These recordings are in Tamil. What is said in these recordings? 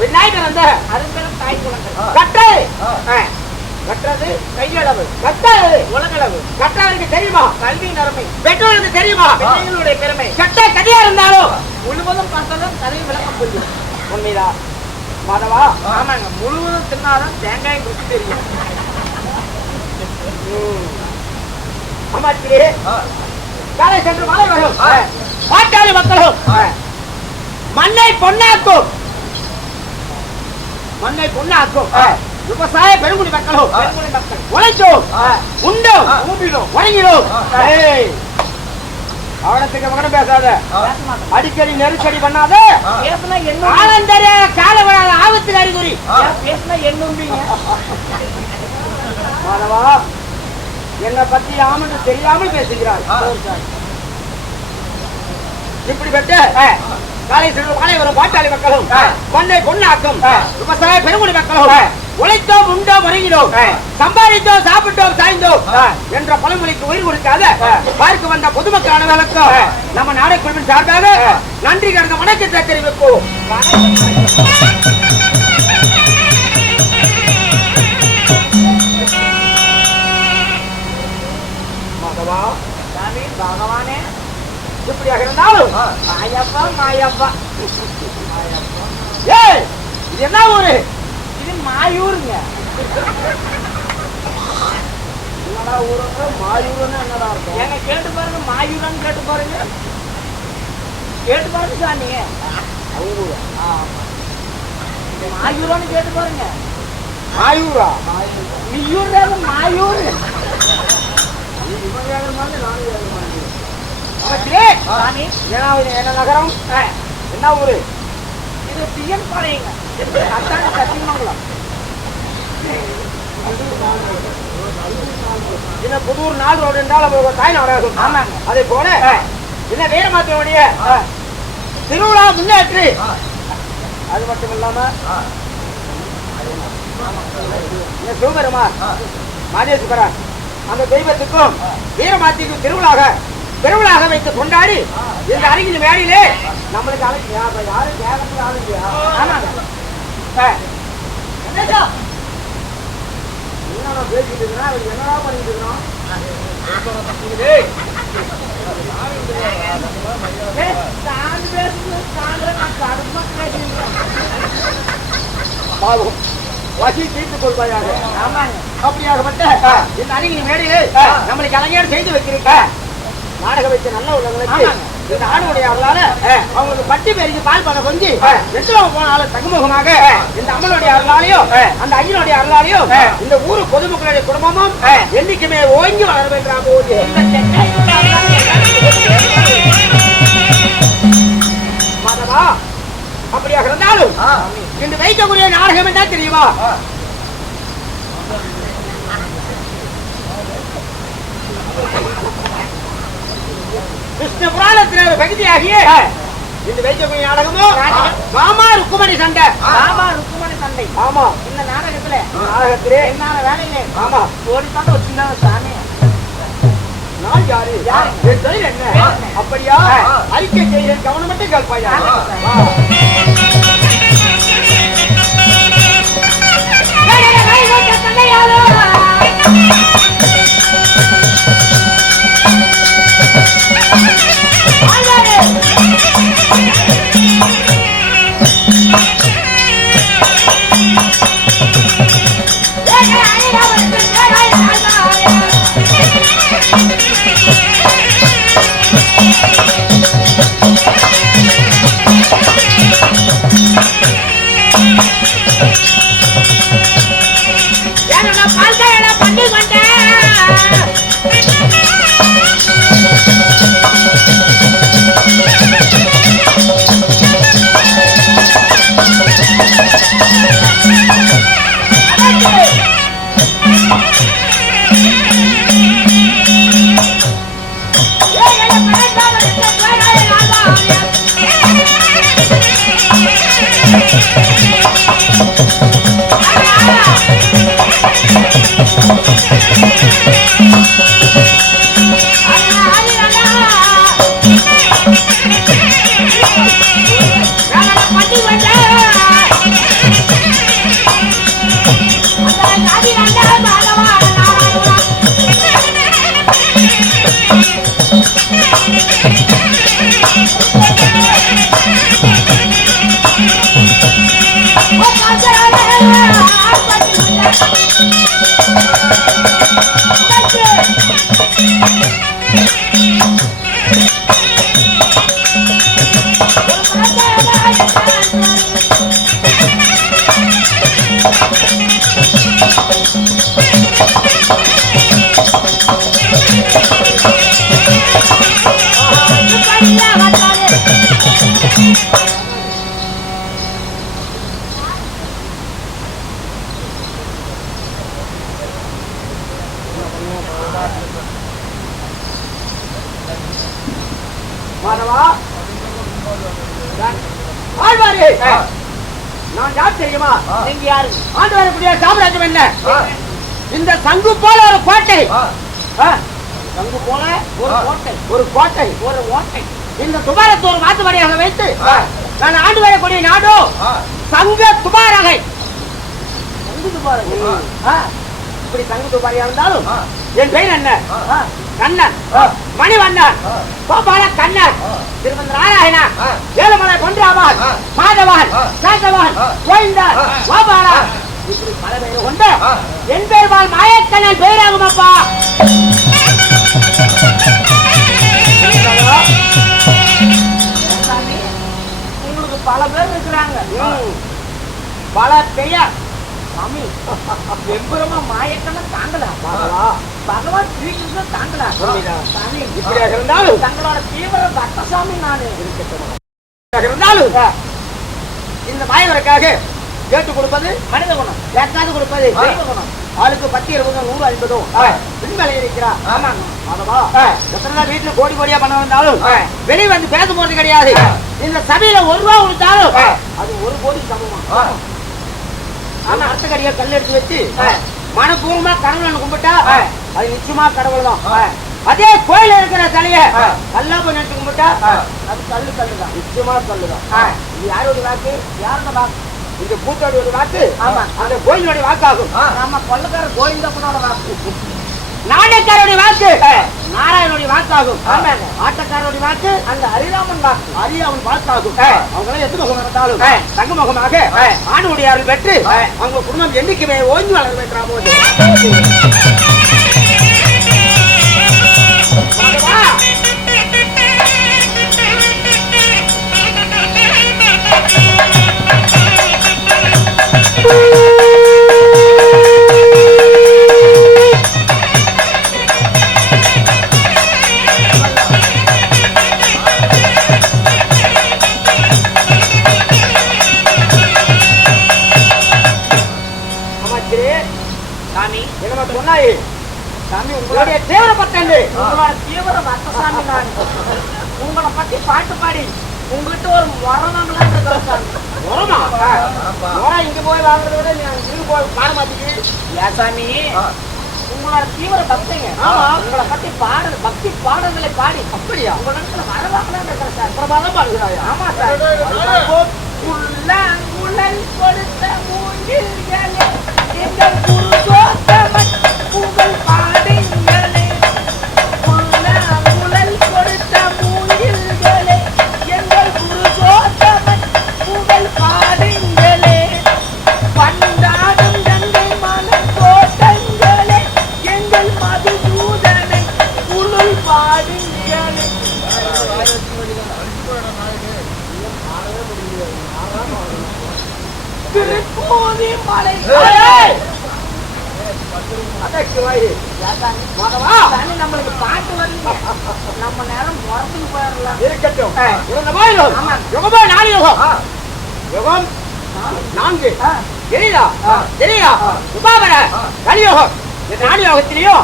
விநாயகர் அந்த அரும்பெரும் தாய் குலங்கள் கட்டை கட்டுறது கையளவு கட்டது உலகளவு கட்டவருக்கு தெரியுமா கல்வியின் அருமை பெற்றோருக்கு தெரியுமா பிள்ளைகளுடைய பெருமை கட்ட கதையா இருந்தாலும் முழுவதும் பார்த்ததும் கதை விளக்கம் புரியும் உண்மைதான் மாதவா ஆமாங்க முழுவதும் தின்னாதான் தேங்காய் குடிச்சு தெரியும் அம்மாச்சி காலை சென்று மழை வரும் பாட்டாளி மக்களும் மண்ணை பொன்னாக்கும் மண்ணை பொன்னாக்கும் விவசாய பெருங்குடி மக்களும் உழைச்சோம் உண்டோம் வணங்கினோம் அவனத்துக்கு மகனம் பேசாத அடிக்கடி நெருக்கடி பண்ணாத ஆனந்தர காலவராத ஆபத்தில் அறிகுறி பேசினா என்ன மாதவா என்னை பத்தி ஆமன்று தெரியாமல் பேசுகிறார் இப்படி பெற்று காலை காலை வரும் பாட்டாளி மக்களும் மண்ணை பொன்னாக்கும் விவசாய பெருங்குடி மக்களும் உழைத்தோம் உண்டோம் வணங்கினோம் சம்பாதித்தோம் சாப்பிட்டோம் சாய்ந்தோம் என்ற பழமொழிக்கு உயிர் கொடுக்காத பார்க்க வந்த பொதுமக்கள் அனைவருக்கும் நம்ம நாடக குழுவின் சார்பாக நன்றி கடந்த வணக்கத்தை தெரிவிப்போம். பகவானே இப்படியாக இருந்தாலும் மாயப்பா மாயப்பா ஏய் இது என்ன ஊரு? இது மாயூருங்க. என்னடா ஊருங்க மாயூருன்னு என்னடா இருக்கும்? ஏங்க கேட்டு பாருங்க மாயூரான்னு கேட்டு பாருங்க சாமி மாயூரான்னு கேட்டு பாருங்க. மாயூரா மியூர் மாயூர் என்ன நகரம் என்ன ஊரு? இது பிஎன் பாளையங்க. சத்தியமங்கலம் புதூர் நாள் ரோடு என்றால் தாய் நாடகம். ஆமாங்க. அதே போல என்ன வீரமாத்தினுடைய திருவிழா முன்னேற்று அது மட்டும் இல்லாம சிவபெருமா மாதேஸ்வரர் அந்த தெய்வத்துக்கும் வீரமாத்திக்கும் திருவிழாக வைத்து கொண்டாடி இந்த அருகில் வேலையிலே நம்மளுக்கு யாரும் கேட்கறது ஆளு இல்லையா? என்னடா பேசிட்டு இருக்கா? என்னடா பண்ணிட்டு இருக்கோம்? வசி தீர்த்துக் கொள்வாயாக. அப்படியாகப்பட்ட இந்த அருகில் மேடையை நம்மளுக்கு கலைஞர் செய்து வைக்கிறீங்க. நாடக வைத்த நல்ல உள்ளவங்களுக்கு இந்த ஆணுடைய அருளால அவங்களுக்கு பட்டி பெருகி பால் பண்ண கொஞ்சி எத்தனை போனாலும் தகுமுகமாக இந்த அம்மனுடைய அருளாலையும் அந்த ஐயனுடைய அருளாலையும் இந்த ஊரு பொதுமக்களுடைய குடும்பமும் என்னைக்குமே ஓங்கி வளர வேண்டாம் போது மாதவா. அப்படியாக இருந்தாலும் இந்த வைக்கக்கூடிய நாடகம் என்ன தெரியுமா? கிருஷ்ண புராணத்தின் ஒரு பகுதியாகிய இந்த வைக்கக்கூடிய நாடகமும் மாமா ருக்குமணி சண்டை. ஆமா. இந்த நாடகத்திலே என்ன வேலையிலே ஆமா ஓடித்தாண்ட வச்சிருந்தாங்க சாமி. நான் யாரு என் தொழில் என்ன? அப்படியா அறிக்கை செய்ய கவனம் மட்டும் கேட்பாயா? மாதவா ஆழ்வாரு நான் யார் தெரியுமா? நீங்க யாரு? ஆண்டு வரக்கூடிய சாம்ராஜ்யம் என்ன? இந்த சங்கு போல ஒரு கோட்டை, சங்கு போல ஒரு கோட்டை, ஒரு கோட்டை, ஒரு ஓட்டை. இந்த துபாரத்தை ஒரு மாத்துமடியாக வைத்து நான் ஆண்டு வரக்கூடிய நாடோ சங்க துபாரகை. சங்கு துபாரகை இப்படி சங்கு துபாரியா இருந்தாலும் என் பெயர் என்ன? கண்ணன், மணிவண்ணன், கோபால கண்ணன், திருமந்த நாராயணா, ஏழுமலை பொன்றாவான், மாதவான், சாந்தவான், கோவிந்தன், கோபாலா, இப்படி பல பேர் கொண்டு என் பெயர்வால் மாயக்கண்ணன் பெயராகும். அப்பா உங்களுக்கு பல பேர் இருக்கிறாங்க, பல பெயர். சாமி எம்பெருமா மாயக்கண்ணன் தாண்டலா, பகவான் ஸ்ரீகிருஷ்ணன் தாண்டலா. சாமி இப்படியாக இருந்தாலும் தங்களோட தீவிர பக்த சாமி நான் இருந்தாலும் இந்த மாயவருக்காக கேட்டு கொடுப்பது மனித குணம், கேட்காது கொடுப்பது தெய்வ குணம். ஆளுக்கு 10, 20, 100, 50 பின்மலை இருக்கிறா. எத்தனை வீட்டுல கோடி கோடியா பண்ண வந்தாலும் வெளியே வந்து பேச போறது கிடையாது. இந்த சபையில 1 ரூபா கொடுத்தாலும் அது 1 கோடி சமமா. ஆனா அர்த்தக்கடியா கல் எடுத்து வச்சு மனப்பூர்வமா கடவுள் கும்பிட்டா அது நிச்சயமா கடவுள் தான். அதே கோயில இருக்கிற தலைய கல்லா போய் நினைச்சு கும்பிட்டா அது கல்லுதான், நிச்சயமா கல்லுதான். இது யாரோட வாக்கு? யாரோட வாக்கு? இந்த கூட்டோட வாக்கு. ஆமா, அந்த கோயிலுடைய வாக்காகும். நம்ம கொள்ளக்கார கோவிந்தப்பனோட வாக்கு, நாடக்காரோட வாக்கு நாராயணனுடைய வாக்காகும். ஆட்டக்காரோட வாக்கு அந்த ஹரிராமன் வாக்கு, ஹரிராமன் வாக்காகும். அவங்க எந்த முகம் இருந்தாலும் தங்க முகமாக ஆணுடைய அருள் பெற்று அவங்க குடும்பம் என்னைக்குமே ஓய்ந்து வளர வைக்கிறாமோ. சாமி உங்களுடைய தீவிர பத்தண்டு, உங்களோட தீவிர பக்த சாமி நான். உங்களை பத்தி பாட்டு பாடி உங்ககிட்ட ஒரு முரணம்லாம் இருக்கிறேன். முரணா? முறை இங்க போய் வாங்குறத விட இங்க போய் பாட மாட்டேங்குது. ஏன் சாமி உங்களோட தீவிர பக்தங்க. உங்களை பத்தி பாடல் பக்தி பாடல்களை பாடி அப்படியா உங்க இடத்துல வரவாங்கலாம் இருக்கிறேன் சார். பிரபாதம் பாடுகிறாயா? ஆமா சார். உள்ளங்குழல் கொடுத்த மூங்கில்களே எங்கள் குருதோத்தமன் புகழ் பாடுங்களே. உள்ளங்குழல் கொடுத்த மூங்கில்களே எங்கள் குருதோத்தமன் புகழ் பாடுங்களே. பண்டாடும் கங்கை மலர் தோட்டங்களே எங்கள் மதுசூதனை உளுள் பாடுங்களே. திருப்பூதி மலை நம்மளுக்கு பாட்டு வரல, நம்ம நேரம் முறத்துக்கு போயிடலாம். இருக்கட்டும். யுகம் 4 தெரியுதா? தெரியுதா? உபாவர கலியோகம் நாடியோகத்திலையும்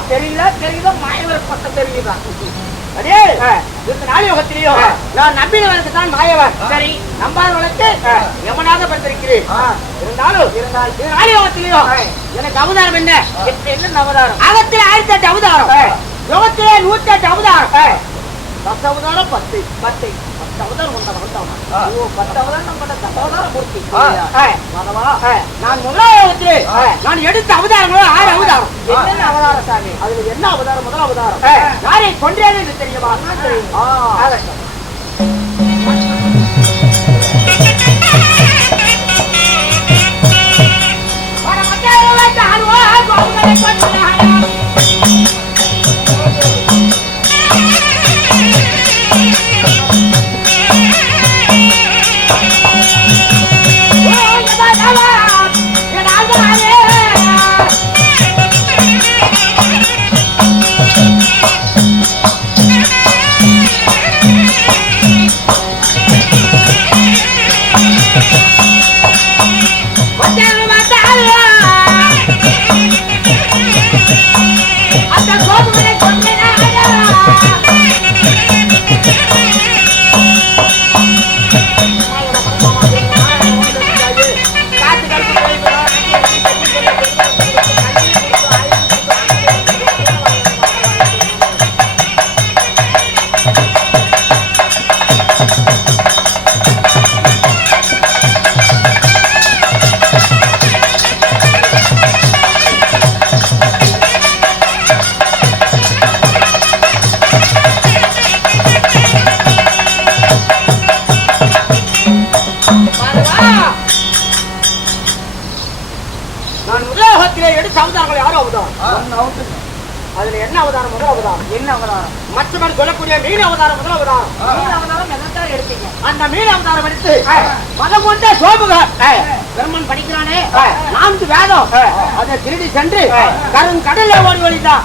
தெரியுதோ மாயவர் பட்டம் தெரியுதா? அதே இந்த நாடியோகத்திலையும் நான் நம்பினவனுக்கு தான் மாயவர், சரி நம்பாதவனுக்கு எவனாக பட்டிருக்கிறேன். இருந்தாலும் இந்த நாடியோகத்திலையும் எனக்கு அவதாரம் என்ன? என்ன அவதாரம்? அகத்தில் 1008 அவதாரம், யோகத்திலே 108 அவதாரம், 10 அவதாரம் 10 அவதாரம் வந்தவன். 10 அவதாரம் நம்ம அவதாரம் பூர்த்தி. நான் முதலாவத்திலே நான் எடுத்த அவதாரங்களோ 6 அவதாரம். என்ன அவதாரம் சாமி? அதுல என்ன அவதாரம்? முதல் அவதாரம் யாரை கொன்றேன்னு இது தெரியுமா? அவதாரம். என்ன அவதாரம்? மற்றவர் சொல்லக்கூடிய மீன் அவதாரம் முதல் அவதாரம். மீன் அவதாரம் எதற்காக எடுத்தீங்க? அந்த மீன் அவதாரம் எடுத்து மதம் கொண்ட சோபுக பிரம்மன் படிக்கிறானே 4 வேதம் அதை திருடி சென்று கருங்கடல்ல ஓடி ஒளிதான்.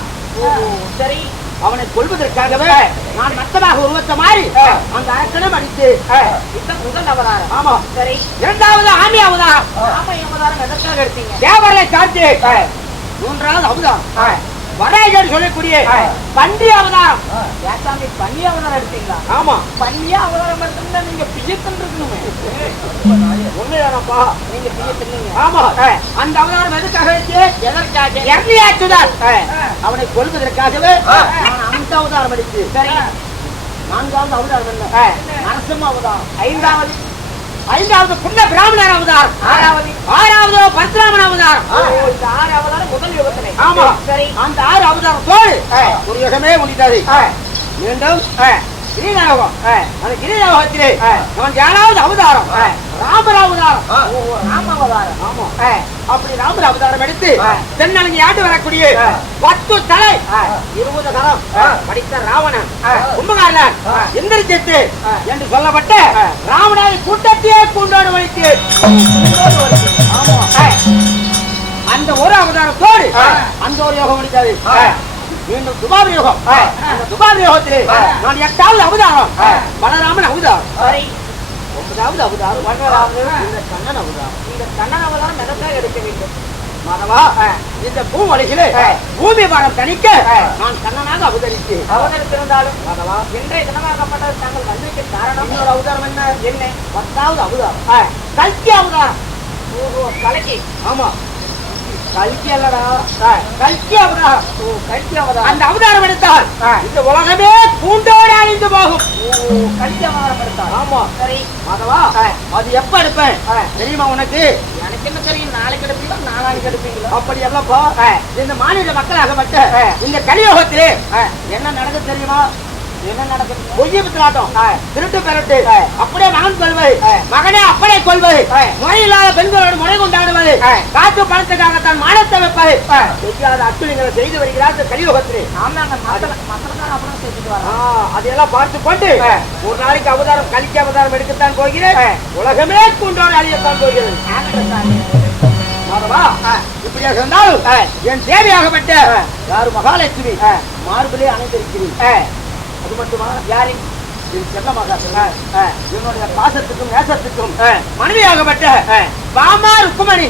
சரி, அவனை கொள்வதற்காகவே நான் மத்தமாக உருவத்தை மாறி அந்த அரசனம் அடித்து முதல் அவதாரம். ஆமா. சரி, இரண்டாவது ஆமி அவதாரம். ஆமை அவதாரம் எதற்காக எடுத்தீங்க? தேவரை காத்து. மூன்றாவது அவதாரம் வராஜர் சொல்லக்கூடிய பன்றி அவதாரம். ஏசாமி பன்னி அவதாரம் எடுத்தீங்களா? ஆமா. பன்னியா அவதாரம் எடுத்தீங்கன்னா நீங்க பியத்தன் இருக்கணுமே. உண்மையானப்பா, நீங்க பியத்தீங்க. ஆமா. அந்த அவதாரம் எதுக்காக வச்சு? எதற்காக? எர்லியாச்சுதான் அவனை கொல்வதற்காகவே நான் அந்த அவதாரம் எடுத்து. சரி, 4வது அவதாரம் என்ன? நரசிம்ம அவதாரம். ஐந்தாவது புண்ண பிராமணர் அவதாரம். 6வது பரசுராமன் அவதாரம். இந்த 6 அவதாரம் முதல் யுகத்திலே. ஆமா. சரி, அந்த 6 அவதாரத்தோடு ஒரு யுகமே முடிந்தது. மீண்டும் கிரிதாவகம். அந்த கிரிதாவகத்திலே அவன் 7வது அவதாரம் ராமர் அவதாரம். ராம அவதாரம். ஆமா. அப்படி ராமர் அவதாரம் எடுத்து தென்னலங்கி ஆண்டு வரக்கூடிய 10 தலை 20 கரம் படித்த ராவணன் கும்பகாரன் எந்திரிச்சிட்டு என்று சொல்லப்பட்ட ராவணாவை கூட்டத்தையே கூண்டோடு வைத்து அந்த ஒரு அவதாரத்தோடு அந்த ஒரு யோகம் முடித்தது. மீண்டும் துபாபி யோகம். அந்த துபாபி யோகத்திலே நான் 8வது அவதாரம் பலராமன் அவதாரம். 9வது அவதாரம் இந்த கண்ணன் அவதாரம். இந்த கண்ணன் அவதாரம் எதற்காக எடுக்க வேண்டும்? மாதவா, இந்த பூமலையிலே பூமி பாரம் தணிக்க நான் கண்ணனாக அவதரித்திருந்தாலும் மாதவா, இன்றைய தினமாகப்பட்ட தாங்கள் வந்திருக்க காரணம் இன்னொரு அவதாரம் என்ன? 10வது அவதாரம் கல்கி அவதாரம். கலக்கி. ஆமா, கல்கி அல்லடா, கல்கி அவதாரம். கல்கி அவதாரம். அந்த அவதாரம் எடுத்தால் இந்த உலகமே பூண்டோடு அழிந்து போகும். கல்கி அவதாரம் எடுத்தால். ஆமா. சரி மாதவா, அது எப்ப எடுப்பேன் தெரியுமா உனக்கு? எனக்கு என்ன தெரியும்? நாளைக்கு எடுப்பீங்களா நாளானிக்கு எடுப்பீங்களா? அப்படி அல்லப்பா, இந்த மாநில மக்களாகப்பட்ட இந்த கலியோகத்திலே என்ன நடக்குது தெரியுமா? என்ன நடக்குது? பொய்யபித்தலாட்டம், திருட்டு பெருட்டு, அப்படியே மகன் கொள்வது, மகனே அப்படியே கொள்வது, முறையில்லாத பெண்களோடு முறை கொண்டாடுவது, காற்று பணத்துக்காக தன் மானத்தை வைப்பது, செய்யாத அத்துணிகளை செய்து வருகிறார் கலியுகத்திலே. அப்புறம் செஞ்சுட்டு வரோம். அதையெல்லாம் பார்த்து கொண்டு ஒரு நாளைக்கு அவதாரம் கலிக்கு அவதாரம் எடுக்கத்தான் போகிறேன். உலகமே கொண்டோடு அழியத்தான் போகிறது. இப்படியாக இருந்தாலும் என் தேவையாகப்பட்ட யாரு மகாலட்சுமி மார்பிலே அணைந்திருக்கிறேன். அது மட்டுமா? யாரின் செல்லமாக என்னுடைய பாசத்துக்கும் நேசத்துக்கும் மனைவியாகப்பட்ட பாமா ருக்குமணி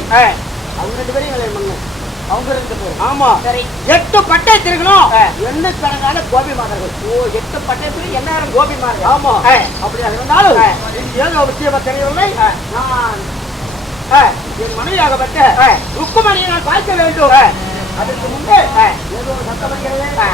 அவங்க 2 பேரையும் கல்யாணம் பண்ணணும். அவங்க 2 பேரும். ஆமா. சரி, 8 பட்டை திருக்கணும். என்ன கணக்கான கோபிமார்கள். 8 பட்டயத்தில் என்ன கோபிமார்கள். ஆமா. அப்படியாக இருந்தாலும் ஏதோ விஷயம் தெரியவில்லை. நான் என் மனைவியாகப்பட்ட ருக்குமணியை நான் பார்க்க வேண்டும். அதற்கு முன்பே ஏதோ சத்தம் வருகிறது.